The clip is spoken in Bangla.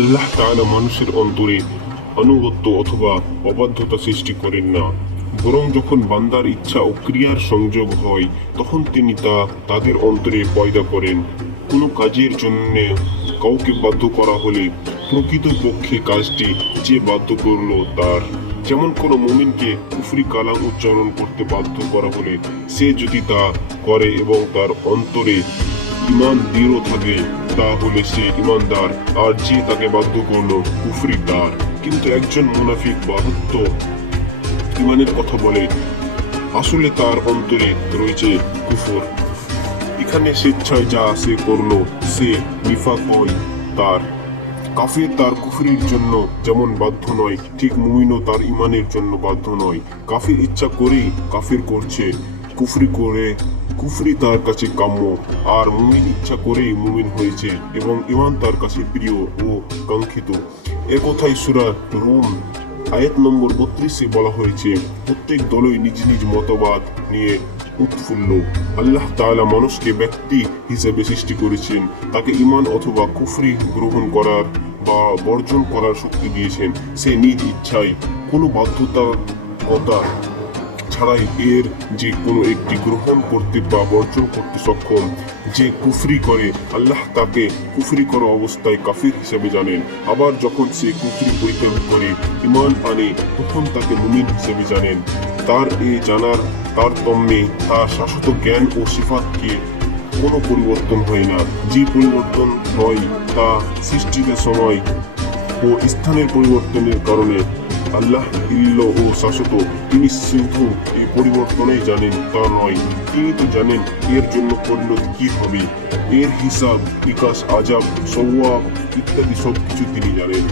আল্লাহ তাআলা মানুষের অন্তরে আনুগত্য অথবা অবাধ্যতা সৃষ্টি করেন না। বরং যখন বান্দার ইচ্ছা ও ক্রিয়ার সংযোগ হয়, তখন তিনি তা তাদের অন্তরে পয়দা করেন। কোনো কাজের জন্য কাউকে বাধ্য করা হলে প্রকৃত পক্ষে কাজটি যে বাধ্য করল তার। যেমন কোনো মুমিনকে কুফরি কালাম উচ্চারণ করতে বাধ্য করা হলে, সে যদি তা করে এবং তার অন্তরে ইমান দৃঢ় থাকে, তাহলে সে ইমানদার আর যে তাকে বাধ্য করল কুফরি তার কিন্তু একজন মুনাফিক বাহত্য ইমানের কথা বলে, আসলে তার অন্তরে রয়েছে কুফর। এখানে স্বেচ্ছায় যা সে করল, সে নিফাক তার। কাফের তার কুফরির জন্য যেমন বাধ্য নয়, ঠিক মুমিনও তার ইমানের জন্য বাধ্য নয়। কাফির ইচ্ছা করেই কাফির করছে কুফরি করে, কুফরি তার কাছে কাম্য। আর মুমিন ইচ্ছা করেই মুমিন হয়েছে এবং ইমান তার কাছে প্রিয় ও কাঙ্ক্ষিত। এ কথাই সুরা রুম, আয়াত নম্বর বত্রিশে বলা হয়েছে, প্রত্যেক দলই নিজ নিজ মতবাদ নিয়ে উৎফুল্ল। আল্লাহ তাআলা মানুষকে ব্যক্তি হিসেবে সৃষ্টি করেছেন। তাকে ইমান অথবা কুফরি গ্রহণ করার বা বর্জন করার শক্তি দিয়েছেন। সে নিজ ইচ্ছায় কোনো বাধ্যতা কথা ছাড়াই এর যে কোনো একটি গ্রহণ করতে বা বর্জন করতে সক্ষম যে কুফরি করে, আল্লাহ তাকে কুফরি করা অবস্থায় কাফির হিসেবে জানেন। আবার যখন সে কুফরি পরিত্যাগ করে ইমান আনে, তখন তাকে মুমিন হিসেবে জানেন। তার এ জানার তারতম্যে তার শাশ্বত জ্ঞান ও সিফাতকে কোনো পরিবর্তন হয় না। যে পরিবর্তন হয়, তা সৃষ্টিতে সময় ও স্থানের পরিবর্তনের কারণে আল্লাহ ইল্ল ও শাশ্বত তিনি শুধু এই পরিবর্তনেই জানেন, তা নয়, তিনি তো জানেন এর জন্য পরিণতি কি হবে। এর হিসাব, বিকাশ, আজাব সৌয়া ইত্যাদি সব কিছু তিনি জানেন।